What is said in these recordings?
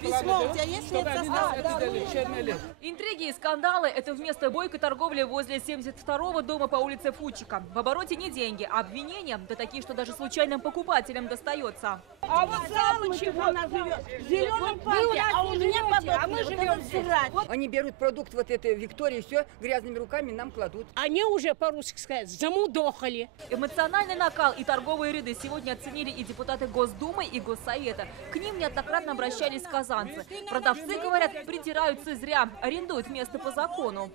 Письмо у тебя есть? Интриги и скандалы – это вместо бойкой торговли возле 72-го дома по улице Фудчика. В обороте не деньги, а обвинения, да такие, что даже случайным покупателям достается. А вот чего она живет? В зеленом парке, а у меня а мы живем здесь. Они берут продукт вот этой Виктории, все грязными руками нам кладут. Они уже, по-русски сказать, замудохали. Эмоциональный накал и торговые ряды сегодня оценили и депутаты Госдумы, и Госсовета. К ним неоднократно обращались казанцы. Продавцы, говорят, притираются зря, арендуют место по закону.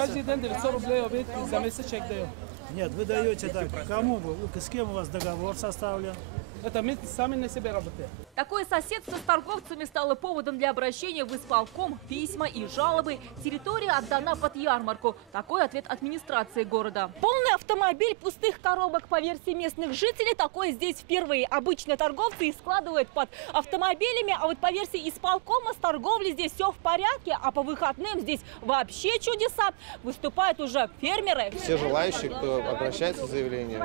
Нет, вы даете так. Кому вы? С кем у вас договор составлен? Это мы сами на себя работаем. Такое соседство с торговцами стало поводом для обращения в исполком, письма и жалобы. Территория отдана под ярмарку. Такой ответ администрации города. Полный автомобиль пустых коробок. По версии местных жителей, такое здесь впервые. Обычно торговцы их складывают под автомобилями, а вот по версии исполкома с торговлей здесь все в порядке, а по выходным здесь вообще чудеса. Выступают уже фермеры. Все желающие, кто обращается с заявлением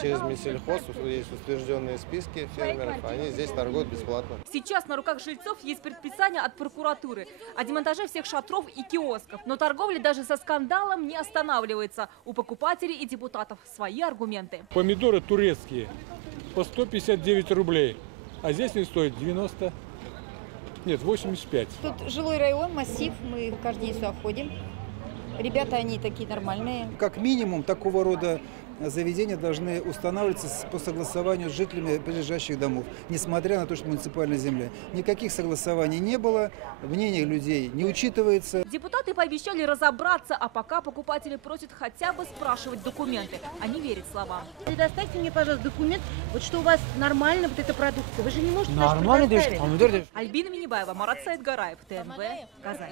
через Минсельхоз, есть утвержденные списки фермеров, они здесь торгуют бесплатно. Сейчас на руках жильцов есть предписание от прокуратуры о демонтаже всех шатров и киосков. Но торговля даже со скандалом не останавливается. У покупателей и депутатов свои аргументы. Помидоры турецкие по 159 рублей, а здесь они стоят 90, нет, 85. Тут жилой район, массив, мы каждый день сюда ходим. Ребята, они такие нормальные. Как минимум такого рода заведения должны устанавливаться по согласованию с жителями прилежащих домов, несмотря на то, что муниципальная земля. Никаких согласований не было, мнение людей не учитывается. Депутаты пообещали разобраться, а пока покупатели просят хотя бы спрашивать документы, а не верить словам. Предоставьте мне, пожалуйста, документ, вот что у вас нормально вот эта продукция. Вы же не можете Нормально, предоставить. Альбина Минибаева, Марат Саидгараев, ТНВ, Казань.